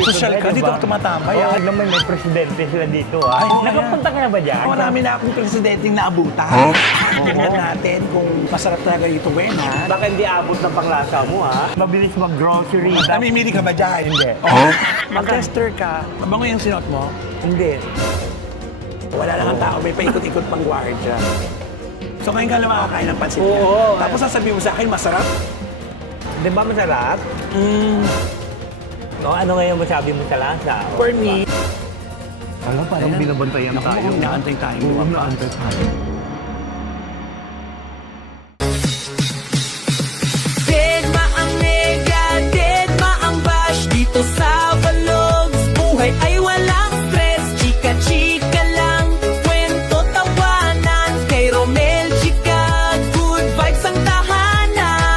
dito. Social ka, dito ako tumatambay. Oo, naman may presidente sila dito Ay, nakapunta ka na ba dyan? Marami na akong presidenting naabutan. Tingnan natin kung masarap talaga ito, Wena. Baka hindi abot ng panglasa mo Mabilis mag-grocery. Namimili ka ba dyan? Hindi. Mag-tester ka. Mabango yung sinot mo? Hindi. Wala lang ang tao, may paikot-ikot pang gwardiya. So ngayon ka lang makakain ng pansit niya. Oo. Tapos sasabihin mo sa akin, masarap? Di ba masarap? O, ano ngayon masabi mo sa lasa? For me, Ano, parang binabantayan tayo. naantay tayo. Naantay tayo. Deadma ang nega, deadma ang bash. Dito sa Vlogs, buhay ay walang stress. Chika-chika lang, kwento tawanan. Kay Romel Chika, good vibes ang tahanan.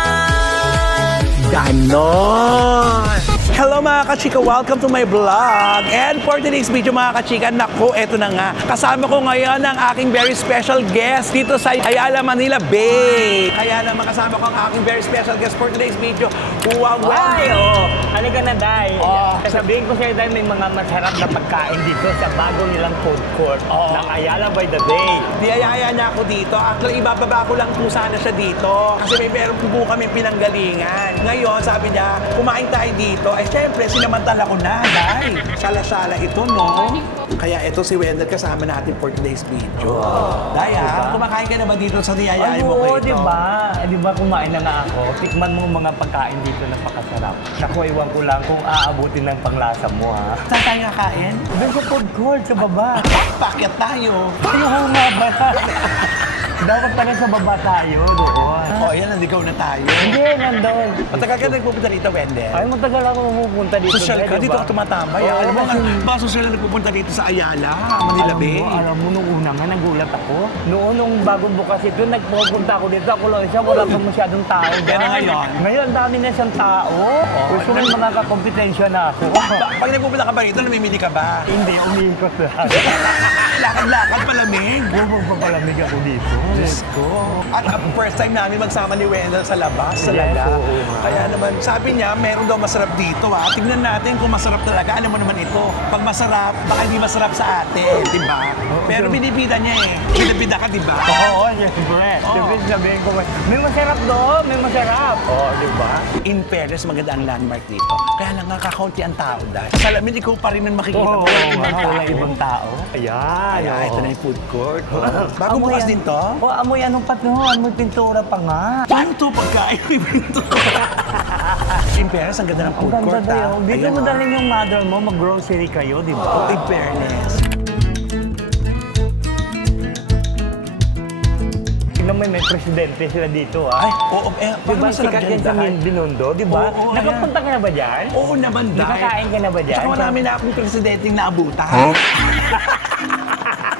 Ganon! Hello mga kachika, welcome to my vlog. And for today's video mga kachika, naku, eto na nga. Kasama ko ngayon ang aking very special guest dito sa Ayala, Manila Bay. Kaya naman kasama ko ang aking very special guest for today's video. Wow, Ay, oo. Halika na, Day. Oo. Sasabihin ko sa'yo, Day, may mga masarap na pagkain dito sa bago nilang food court Oo. ng Ayala by the Bay. Niyayaya niya ako dito. Actually, ibababa ko lang po sana siya dito. Kasi may meron po kami pinanggalingan. Ngayon, sabi niya, kumain tayo dito. Ay, syempre, sinamantala ko na, dahil sala-sala ito, no? Kaya ito si Wendell kasama natin for today's video. Daya, kumakain ka na ba dito sa niyayaya mo ko ito? diba? Diba kumain na nga ako? Tikman mo ang mga pagkain dito na pakasarap. Naku, iwan ko lang kung aabutin ng panglasa mo, Saan tayo kakain? Doon sa food court, sa baba. Pakyat tayo. Ayun nga ba? Dapat pala sa baba tayo doon. O, yan, nandigaw na tayo. Hindi, nandun. Matagal ka nagpupunta dito, Wendell? Ay, matagal ako pupunta dito. Social ka, diba? dito ako tumatambay. Oo, Alam mo, kasi- mga social na nagpupunta dito sa Ayala, Manila Bay. Alam mo, nung una nga, nagulat ako. Noon, nung bagong bukas ito, nagpupunta ako dito. Ako lang siya, wala pa masyadong tao. Pero ngayon? Ngayon, dami na siyang tao. Gusto mo yung mga kakompetensya na ako. Pag nagpupunta ka ba rito, namimili ka ba? Hindi, umiikot lang. Lakad-lakad palamig. Papalamig ako dito. Diyos ko. At first time namin magsama ni Wendell sa labas talaga. Yes, oo nga. Kaya naman, sabi niya, meron daw masarap dito Tignan natin kung masarap talaga. Alam mo naman ito. Pag masarap, baka hindi masarap sa atin, di ba? Pero sure. binibida niya eh. Binibida ka, di ba? Oo, siyempre. Siyempre, sabihin ko, may masarap doon, may masarap. Oo, di ba? In fairness, maganda ang landmark dito. Kaya lang nga, kakaunti ang tao dahil. Sa salamin, ikaw pa rin ang makikita mo. Wala ibang tao. Ayan. Kaya ito na yung food court. Bagong Amoy bukas yan. din to? O, amoy anong pat no? Amoy pintura pa nga. Paano to pagkain? In fairness, ang ganda ng Ang food ganda court. tayo. Dito Ayun, mo dalhin yung mother mo, mag-grocery kayo, di ba? Oh, in fairness. Tingnan mo, may presidente sila dito, Ay, oo, Di parang ba masarap sikat dyan yan sa dahil. Binondo, di ba? Oo, oo, Nakapunta ka na ba dyan? Oo naman dahil. Nakakain ka na ba dyan? Tsaka marami na akong presidenting naabutan.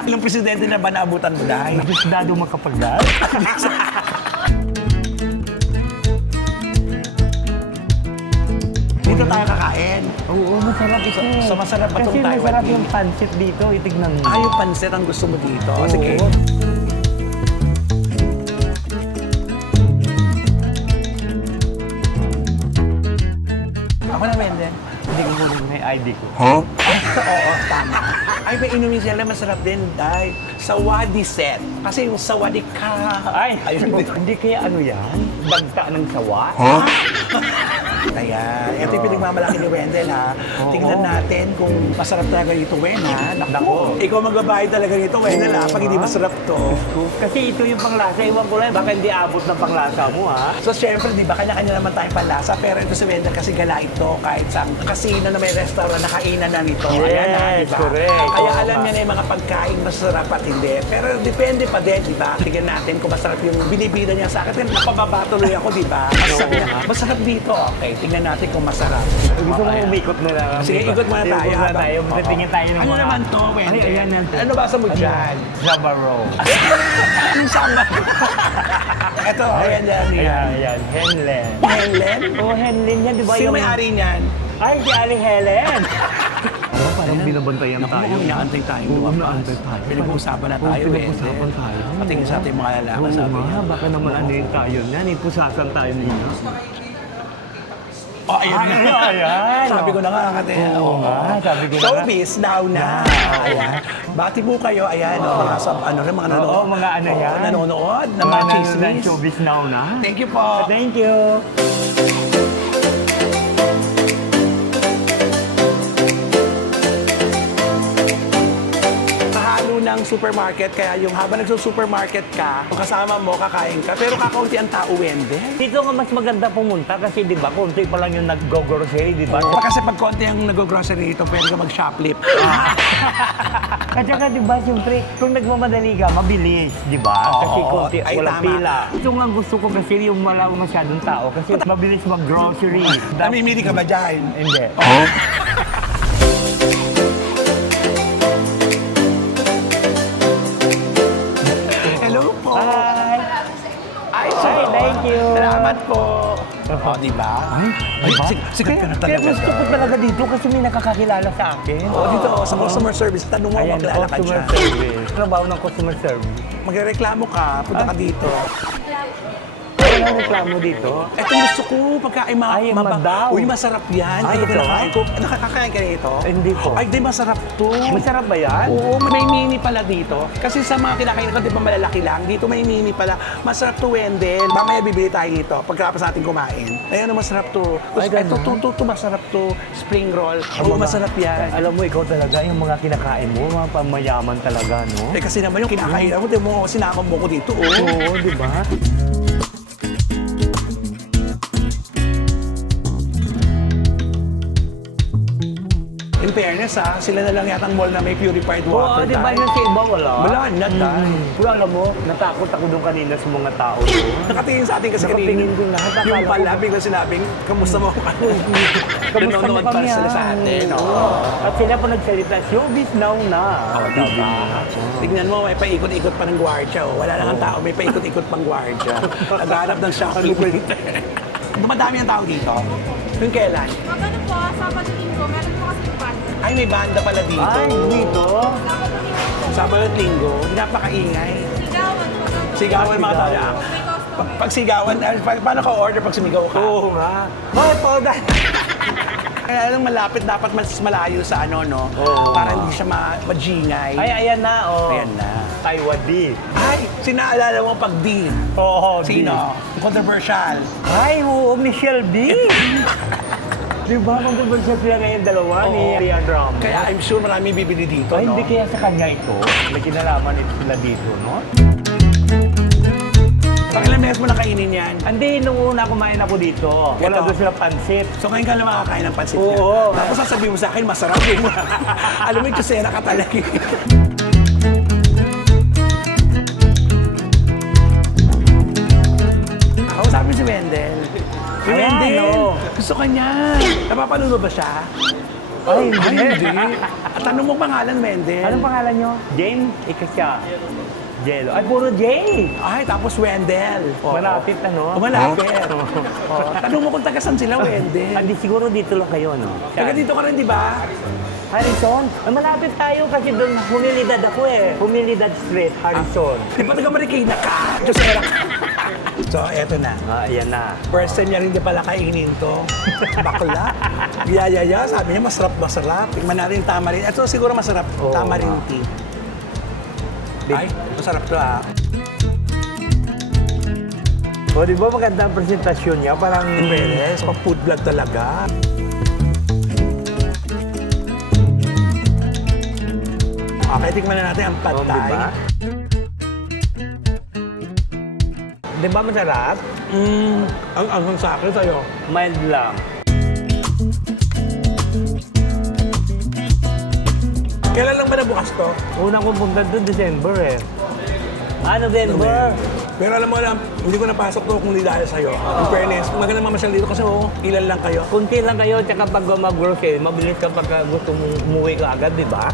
Ilang presidente na ba naabutan mo dahil? Dado makapagdal? Dito tayo kakain. Oo, masarap ito. So, masarap ba itong Kasi Taiwan masarap tea? yung pancit dito, itignan mo. Ay, yung pansit ang gusto mo dito. O, sige. Oo. Ako na, Wendell. Hindi ko kunin na yung ID ko. Oo, tama. Ay, may inumin sila masarap din dahil sawadi set. Kasi yung sawadi ka. Ay, Ayun. hindi kaya ano yan? Bagta ng sawa? Ayan. Ito yung pinagmamalaki ni Wendell, ha. Tingnan natin kung masarap talaga ito, Wen, ha. Naku. Ikaw magbabayad talaga nito, Wendell, ha. Pag hindi masarap to. Kasi ito yung panglasa, iwan ko lang, baka hindi abot ng panglasa mo, So, syempre, di ba, kanya-kanya naman tayong panlasa. Pero ito si Wendell kasi gala ito kahit sa kasino na may restaurant na kainan na nito. Ayan, ha, di Yes, ba? correct. Kaya Oo, alam niya na yung mga pagkain masarap at hindi. Pero depende pa din, di ba? Tingnan natin kung masarap yung binibida niya sa akin. Napababatuloy ako, di ba? Sabi niya, masarap dito. Okay, tingnan natin kung masarap. Gusto mo Okay. umikot na lang. Sige, diba? ikot muna tayo. Ikot muna tayo. Oo. Tingin tayo ng Ano mga... naman to, Wendell? Ay, ayan yan. Ano basa mo dyan? Zabaro. Anong samba? Ito, Wendell, ano yan? Ayan, ayan. Henlen. Helen? Oo, Henlen yan, di ba? Sino yung- may-ari niyan? Ay, si Aling Helen. Parang binabantayan Naku, inaantay tayo. naantay tayo. Pinag-uusapan na tayo, Pinag-uusapan tayo. Patingin sa ating mga lalaman, Oo sabi niya. nga, baka naman ano yung tayo niyan. Ipusasan tayo nito. Oh, ayan na. Ayan. Sabi ko na nga, ate. Oo nga, sabi ko na nga. Showbiz, now na. Ayan. Bati po kayo, ayan. Mga mga nanonood. Oo, mga ano yan. Nanonood ng mga Mga nanonood chismis. showbiz now na. Thank you po. Thank you. Halo ng supermarket, kaya yung habang nagsusupermarket ka, kung kasama mo, kakain ka, pero kakaunti ang tao, Wendell. Dito nga mas maganda pumunta kasi di ba, konti pa lang yung nag-go-grocery, di ba? Kasi pag konti ang nag-grocery dito, pwede ka mag-shoplift. At saka di ba, siyempre, kung nagmamadali ka, mabilis, di ba? Kasi Oo, konti, ay, walang tama. pila. Ito nga gusto ko kasi yung wala masyadong tao kasi mabilis mag-grocery. Namimili ka ba dyan? Hindi. Hello po. Hi! Ay, Hi, thank you. Salamat po. O, di ba? Ay, sikat ka na Kaya talaga. gusto ko talaga dito kasi may nakakakilala sa akin. O, dito sa customer service, tanong mo, Ayan, maglala ka customer dyan. service. Trabaho ng customer service. Magreklamo ka, punta ka dito. Wala reklamo dito. Ito gusto ko, pagkain Ay, madaw. Uy, masarap yan. Ay, Ito ito? kinakain ko. Nakakakain ka nito? Hindi po. Ay, di masarap to. Masarap ba yan? Oo, may mini pala dito. Kasi sa mga kinakain ko, di ba malalaki lang? Dito may mini pala. Masarap to, Wendell. Mamaya bibili tayo dito pagkatapos natin kumain. Ayan, masarap to. Ay, Ito, ganun? masarap to. Spring roll. Oo, masarap yan. Alam mo, ikaw talaga, yung mga kinakain mo, mga pamayaman talaga, no? Eh, kasi naman yung kinakain mo, di mo, sinama mo ko dito, oh. Oo, di ba? In fairness, sila na lang yata ang mall na may purified Oo, water. di ba tayo. yung sa iba wala? Wala, not tayo. Pero alam mo, natakot ako doon kanina sa mga tao doon. Nakatingin sa atin kasi Nakatingin ko lahat. Akala Yung pala, ko- bigla sinabing, kamusta mo? Kamusta mo Nanonood kami, para sila ha? sa atin. Oo. At sila po nagsalita, showbiz now na. Diba? Tignan mo, may paikot-ikot pa ng gwardiya. Oh. Wala lang ang tao, may paikot-ikot pang gwardiya. Naghanap ng shoplifter. Dumadami ang tao dito. Yung kailan? Magano po, Sabado Linggo, meron po kasi banda. Ay, may banda pala dito. Ay, dito? Sabado Linggo, Sabado at Linggo, napakaingay. sigawan po. Sigawan mga tao. May costume. Pag sigawan, paano ka order pag sumigaw ka? Oo nga. Bakit pa ba? Kaya alam, malapit dapat mas malayo sa ano, no? Oo. Para hindi siya majingay. Ay, ayan na, oh. Ayan na. Taiwadi. Ay, sinaalala mo pag D. Oo, Sino? Controversial. Ay, oo, Michelle B. Di ba, controversial sila ngayon dalawa ni Rian Ramos? Kaya I'm sure marami bibili dito, Ay, no? hindi kaya sa kanya ito. May kinalaman ito sila dito, no? Pag ilang beses mo nakainin yan? Hindi, nung una kumain ako dito. Wala Ito. doon sila pansit. So ngayon ka lang makakain ng pansit niya. Oo. Tapos sasabihin mo sa akin, masarap din. Alam mo yung tusera ka talaga. Ako sabi si Wendell. Si Ayan, Wendell, oh. gusto ka niya. Napapanood mo ba siya? Ay, hindi. At tanong mo pangalan, Wendell. Anong pangalan nyo? Jane? Ika siya. Jello. Ay, puro J. Ay, tapos Wendell. Oo. Malapit, ano? Malapit. Tanong mo kung taga saan sila, Wendell. Andi, siguro dito lang kayo, no? Taga dito ka rin, di ba? Harrison? Ay, malapit tayo kasi doon Humilidad ako eh. Humilidad Street, Harrison. Di ba taga Marikina ka? Tusera ka. So, eto na. Ayan na. First time niya rin di pala kainin to. Bakla. Yaya, sabi niya masarap. Tingnan natin yung tamarin. Ito siguro masarap. Oo. Tamarin tea. Ay, masarap to O, di ba maganda ang presentasyon niya? Parang... Beres, pang food vlog talaga. Okay, tingnan na natin ang pad Oh, di thai. ba? Di ba masarap? Ang sa akin sa'yo. Mild lang. Kailan lang ba nabukas to? Unang kong punta doon, December eh. November. Pero alam mo na, hindi ko napasok to kung hindi dahil sa'yo. In fairness, maganda mamasyal dito kasi ilan lang kayo. Kunti lang kayo, tsaka pag mag-grocery, mabilis ka pag gusto mong umuwi ka agad, di ba?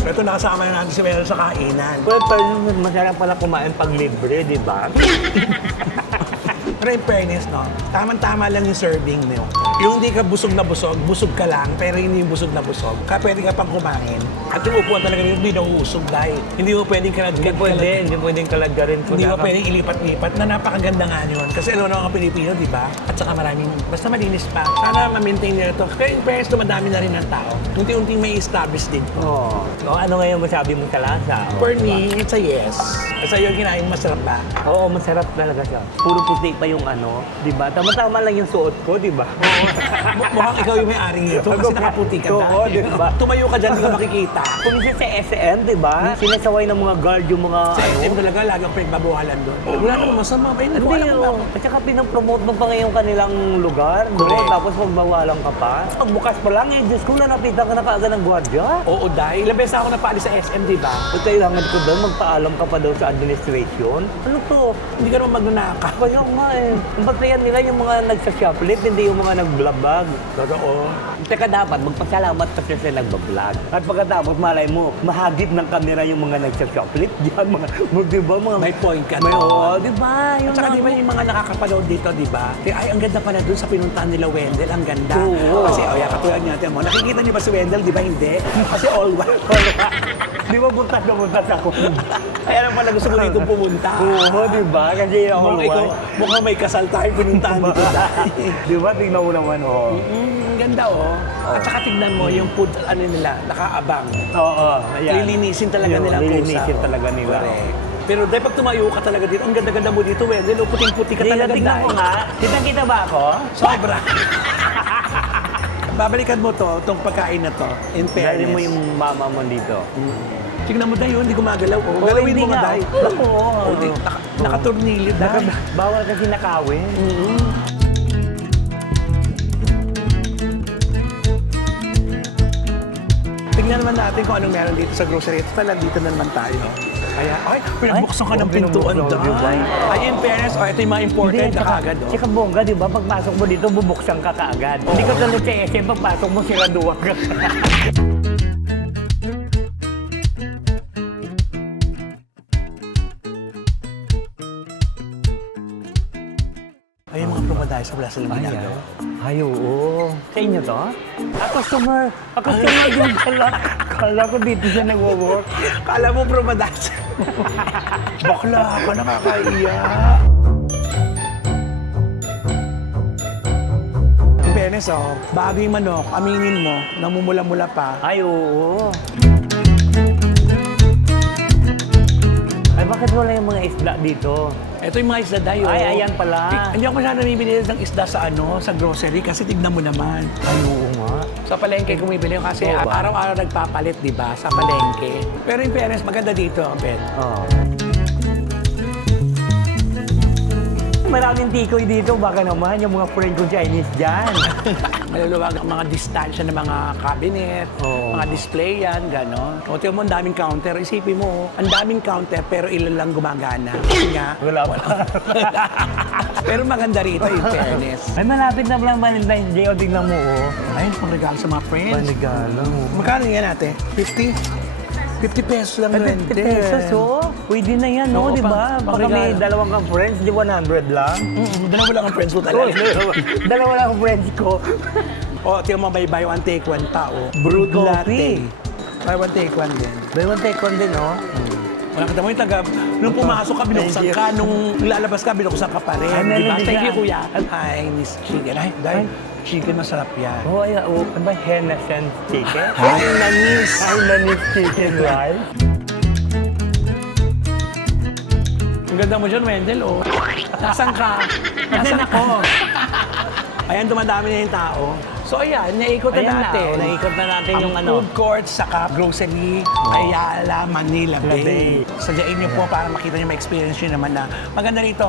Ito, nakasama na natin si Mel sa kainan. Pero masarap pala kumain pag libre, di ba? Pero in fairness, no, tama-tama lang yung serving mo. Yung hindi ka busog na busog ka lang, pero hindi yung busog na busog. Kaya pwede ka pang kumain. At yung upuan talaga hindi nauusog dahil. Hindi mo pwedeng Hindi pwedeng kalagdarin ko Hindi na. mo pwedeng ilipat-lipat na napakaganda nga yun. Kasi ano naman ang Pilipino, di ba? At saka maraming, basta malinis pa. Sana ma-maintain nila ito. Kaya in fairness, dumadami na rin ng tao. Unti-unting may establish din. Oo. Oh, ano ngayon masabi mo sa lasa? For me, it's a yes. Kasi yung kinain masarap ba? Oo, masarap talaga siya. Puro puti pa yung ano, di ba? Tama-tama lang yung suot ko, di ba? Mukhang ikaw yung may-ari nito kasi nakaputi ka Oo, dahil. di ba? Tumayo ka dyan, di ka makikita. Kung sa SM, di ba? Sinasaway ng mga guard yung mga Sa SM talaga, lagi ang pinagbabuhalan doon. Wala naman masama. Ay, Hindi, nagwala ko oh. At saka pinapromote mo pa ngayon kanilang lugar, no? Correct. Tapos magbawalan ka pa. Pagbukas pa lang, eh, Diyos ko, napitan ka na kaagad ng gwardiya. Oo, dahil ilang beses ako napali sa SM, di ba? At kailangan ko doon, magpaalam ka pa daw sa administration. Ano to? Hindi ka naman magnanaka. Kaya nga eh. Ang batayan nila yung mga nagsashoplift, hindi yung mga nagblabag. Totoo. Teka dapat, magpasalamat pa siya sa nagbablog. At pagkatapos, malay mo, mahagip ng kamera yung mga nagsashoplift. Diyan, mga, di ba, mga... May point ka May, doon. oo, di ba? Yung At saka di ba yung mga nakakapanood dito, di ba? Ay, ang ganda pala dun sa pinuntahan nila Wendell, ang ganda. Oo. Kasi, katulad natin mo, nakikita niyo ba si Wendell, di ba hindi? Kasi all white. Di ba buntas na buntas ako? Kaya lang pala gusto mo dito pumunta. Oo, di ba? Kasi ako Mukhang may kasal tayo pinuntahan dito dahil. Di ba? Tingnan mo naman, oh. Ang ganda, oh. At saka tignan mo, yung food, ano nila, nakaabang. Oo, ayan. Lilinisin talaga nila ang Lilinisin pusa. talaga nila. Correct. Pero dahil pag tumayo ka talaga dito, ang ganda-ganda mo dito, Wendell. Puting-puti ka talaga Tingnan mo dahil. nga. Kita ba ako? Sobra. Babalikan mo to, itong pagkain na to, in fairness. Dali mo yung mama mo dito. Tingnan mo dahil, hindi gumagalaw. Oh. Oo, Galawin hindi mo nga nga. dahil. Oo. Nakatornilyo dahil. Bawal kasi nakawin. Tingnan naman natin kung anong meron dito sa grocery. Ito pala, dito na naman tayo. Kaya, ay, pinabuksan ka ng pintuan pinabuksan ko, dahil. Ay, in fairness, ito yung mga imported na kagad. Oh. Tsaka bongga, di ba? Pagpasok mo dito, bubuksan ka kaagad. Hindi ka tulad sa SM, pagpasok mo, siraduwa ka. Ay, yung mga promodays, wala silang ginagawa. Ay, oo. Sa inyo to? Customer din pala. Kala ko dito siya nag-work. Kala mo promodays. Bakla ka, nakakaiya. In fairness, bago yung manok, aminin mo, namumula-mula pa. Ay, oo. Ay, bakit wala yung mga isda dito? Ito yung mga isda dayo. Ay, ayan pala. Hindi ako masyadong namimili ng isda sa grocery kasi tignan mo naman. Ay, oo nga. Sa palengke kumibili kasi Oo ba? araw-araw nagpapalit, di ba? Sa palengke. Pero in fairness, maganda dito ang pet. Oo. Maraming tikoy dito, baka naman yung mga friend ko Chinese dyan. Maluluwag ang mga distansya ng mga cabinet, Oo. mga display yan, gano'n. O tingnan mo, ang daming counter. Isipin mo, ang daming counter pero ilan lang gumagana. Kasi nga, Wala pa. pero maganda rito, in fairness. Ay, malapit na lang Valentine's Day. O, tingnan mo, oh. Ayun, pang regalo sa mga friends. Panigala mo. Magkano yan ate? 50? 50 pesos lang Ay, 50 pesos, oh. Pwede na yan, no? Oo, Di ba? pang Baka may regalo. dalawang kang friends, di 100 lang. Dalawa lang ang friends mo talaga. Dalawa lang ang friends ko. O, tingnan mo, buy one, take one pa, oh. Brewed latte. coffee. Buy one, take one din. Buy one, take one din, oh. Wala kita mo yung taga, nung pumasok ka, binuksan Thank you. ka, nung lalabas ka, binuksan ka pa rin. Ay, Di ba? meron din Thank you, siya. kuya. Hi, Miss Chicken. Ay, dahil chicken masarap yan. Oh, ay, oh. Ano ba? Henderson chicken? Hi, Nanis. Ay, nanis chicken rice. Ang ganda mo dyan, Wendell, oh. Nasaan ka? Nasaan ako? Ayan, dumadami na yung tao. So, ayan, naikot na Ayan na, natin. oh, naikot na natin yung ang ano. food court, saka grocery, Ayala, Manila Bay. Bay. Sadyain niyo po para makita niyo, ma-experience niyo naman na maganda rito,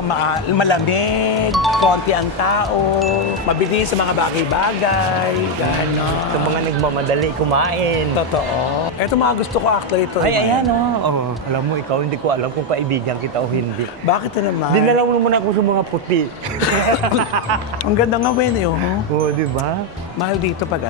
malamig, konti ang tao, mabilis sa mga bagay-bagay, gano'n. Sa mga nagmamadali kumain. Totoo. Ito mga gusto ko actually ito. Ay, ayan, oh. Oh. Alam mo, ikaw, hindi ko alam kung kaibigan kita o hindi. Bakit ito naman? Dinalaw mo naman ako sa mga puti. Ang ganda nga, din eh. Oh. Oo, di ba? Mahal dito pag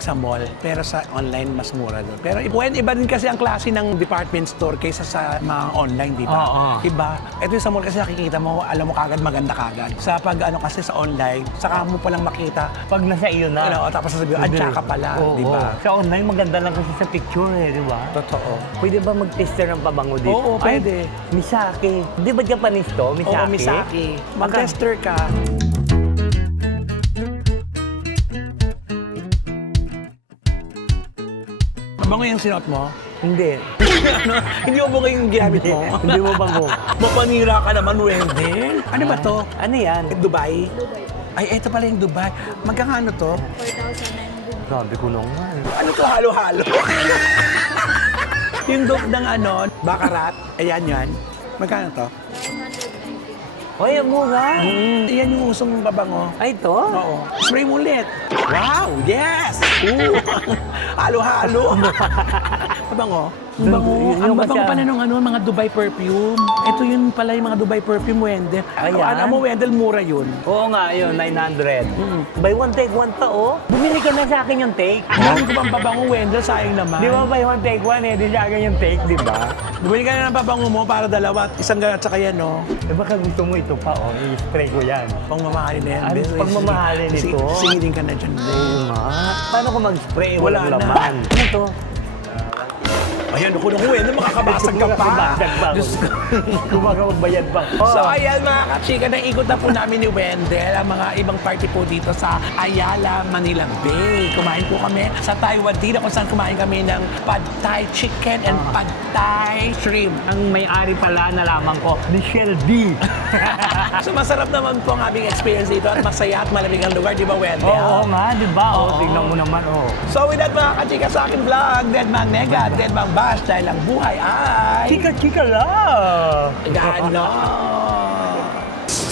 sa mall. Pero sa online, mas mura doon. Pero iba din kasi ang klase ng department store kaysa sa mga online, di ba? Oo. Iba. Ito yung sa mall kasi nakikita mo, alam mo kagad, maganda kagad. Sa pag kasi sa online, saka mo palang makita. Pag nasa iyo na. Tapos sasabihin, tsaka pala, Oo, di ba? Sa online, maganda lang kasi sa picture di ba? Totoo. Pwede ba mag-tester ng pabango dito? Oo, pwede. Ay, Misaki. Di ba Japanese to? Misaki? Oo, Misaki. Mag-tester ka. Mabango yung sinot mo? Hindi. Hindi mo ba yung ginamit mo? Hindi mo bango. Mapanira ka naman, Wendell. Ano ba to? Ano yan? Dubai? Ay, eto pala yung Dubai. Magkakano to? 4,900. Sabi ko nung nga. Ano to, halo-halo? Yung dope ng bakarat. Ayan yan. Magkano to? 990. Oy, ang mura. Yan yung usong babango. Ay, ito? Oo. Spray mo ulit. Wow! Yes! Ooh. Halo-halo. Mabango. Ang bango. Yun Ang yung babango kasi- pala nung mga Dubai perfume. Ito yun pala yung mga Dubai perfume, Wendell. Ayan. Alam mo, Wendell, mura yun. Oo nga, yun, 900. Buy one, take one pa, oh. Bumili ka na sa akin yung take. Dami ko bang babango, Wendell? Sayang naman. Di ba buy one, take one, eh? Di sa akin yung take, di ba? Bumili ka na ng babango mo para dalawa at isang ganat sa kaya, no? Eh, baka gusto mo ito pa, oh. I-spray ko yan. Pangmamahalin na yan. Ano, Bes. pangmamahalin ito? Singilin ka na dyan. Oo nga. Paano ko mag-spray? Wala Walang na. laman. Ano to? Ayan, ako na Wendell, makakabasag ka pa. Basag pa ako. Diyos ko. Kumagbayad pa. So ayan mga kachika, naikot na po namin ni Wendell ang mga ibang party po dito sa Ayala, Manila Bay. Kumain po kami sa Taiwan Tea kung saan kumain kami ng Pad Thai chicken and Pad Thai shrimp. Ang may-ari pala, nalaman ko, Michelle D. So masarap naman po ang aming experience dito at masaya at malamig ang lugar, di ba Wendell? Oo nga, di ba? Oo. Oh, tignan mo naman, oh. So with that mga kachika sa aking vlog, Dead Mang Nega, Dead Mang Bash, dahil ang buhay ay... Chika-chika lang. Gano.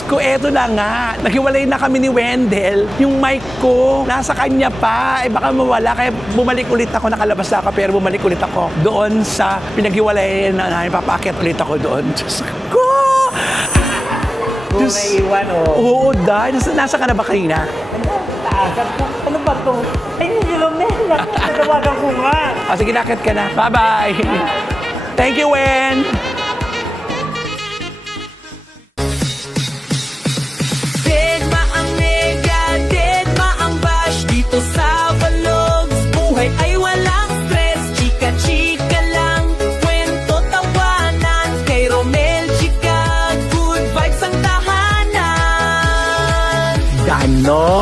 Kung eto na nga, naghiwalay na kami ni Wendell, yung mic ko, nasa kanya pa, baka mawala, kaya bumalik ulit ako, nakalabas na ako, pero bumalik ulit ako doon sa pinaghiwalay na namin, papakit ulit ako doon. Diyos ko! Kung may iwan, oh. Oo, dahil. Nasa ka na ba kanina? Taasat ko. Ano ba to? Ay, hindi Lomel. Natawagan ko nga. Sige, nakit ka na. Bye-bye! Thank you, Wen! Deadma ang nega, deadma ang bash dito sa Vlogs. Buhay ay walang stress, chika-chika lang. Kwento tawanan kay Romel Chika, good vibes ang tahanan. Ganon!